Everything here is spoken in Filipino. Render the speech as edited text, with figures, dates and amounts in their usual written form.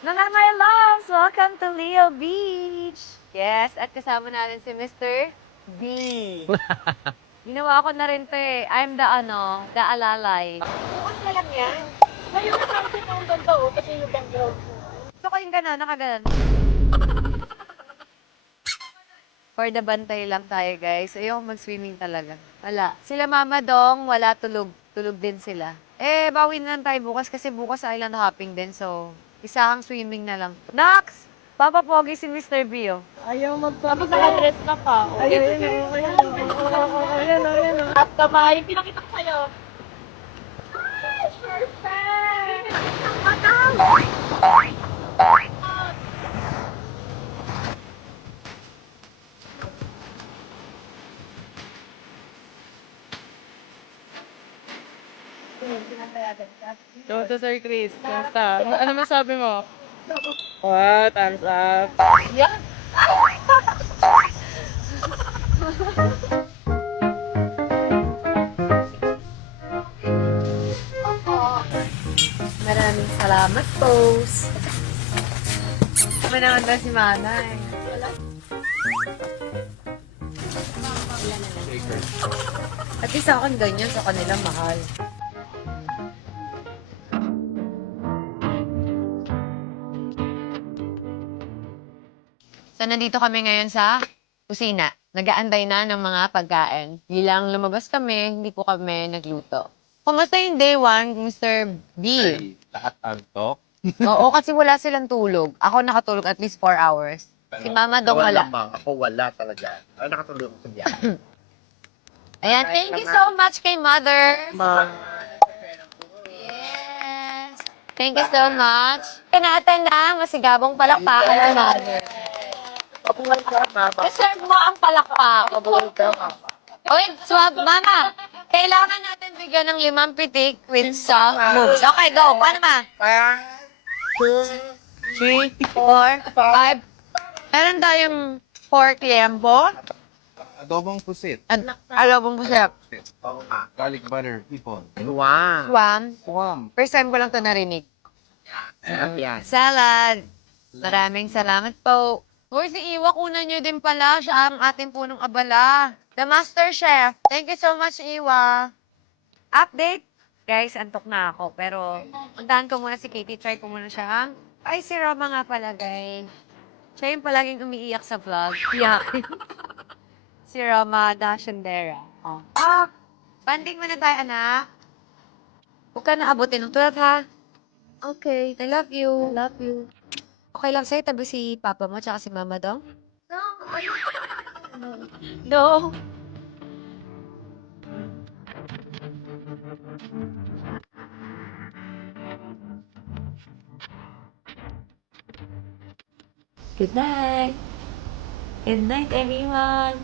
Mga my loves, welcome to Leo Beach. Yes, at kasama natin si Mr. B. Ginawa ko na rin to eh. I'm the alalay. Bukas na lang yan. Ngayon na kasi nung ganda o, kasi yung background ko. Gusto ko yung gano'n, nakaganon. For the bantay lang tayo, guys. Ayoko mag-swimming talaga. Wala. Sila Mama Dong, wala tulog. Tulog din sila. Eh, bawin na lang tayo bukas kasi bukas island hopping din. So, isang swimming na lang. Nox! Papa Pogi si Mr. B, oh. Ayaw magsabi. Naka-dress ka pa. Ayan o. At kamay, pinakita ko sa'yo. Ay, perfect! Go to Sir Chris. Kamusta? Ano masabi mo? Oh, thumbs up. Yan. Maraming salamat, Pose. Ano naman ba si Manay? At least sa akin ganyan, sa kanila mahal. So, nandito kami ngayon sa kusina. Nag-aantay na ng mga pagkain. Bilang lumabas kami, hindi po kami nagluto. Kumusta yung day one, Mr. B? Ay, lahat antok. Oo, kasi wala silang tulog. Ako nakatulog at least 4 hours. Si Mama Dong wala. Ako wala talaga. Nakatulog ako sa biyahe. Ayan, thank you so much kay Mother. Yes. Thank you so much. Kinatan na, masigabong palakpakan ng Mother. Deserve mo ang palakpak. Okay, swab, Mama. Kailangan natin bigyan ng 5 pitik with some moves. Okay, go. Paano ma? 2, 3, 4, 5. Meron tayong pork lembo. Adobong pusit. Alabong pusit. Garlic butter, ipon. Swam. First time ko lang ito narinig. Salad. Maraming salamat po. Hoy, si Iwa, kunan nyo din pala. Siya ang ating punong abala. The Master Chef. Thank you so much, Iwa. Update. Guys, antok na ako. Pero, puntahan ko muna si Katie. Try ko muna siya. Ay, si Roma nga pala, guys. Siya yung palaging umiiyak sa vlog. Yeah. Si Roma Dashandera. Oh. Banding muna tayo, anak. Huwag ka na abutin ng tulad, ha? Okay. I love you. Love you. Okay lang sa'yo, tabi si Papa mo tsaka si Mama Dong? No. Good night. Good night, everyone.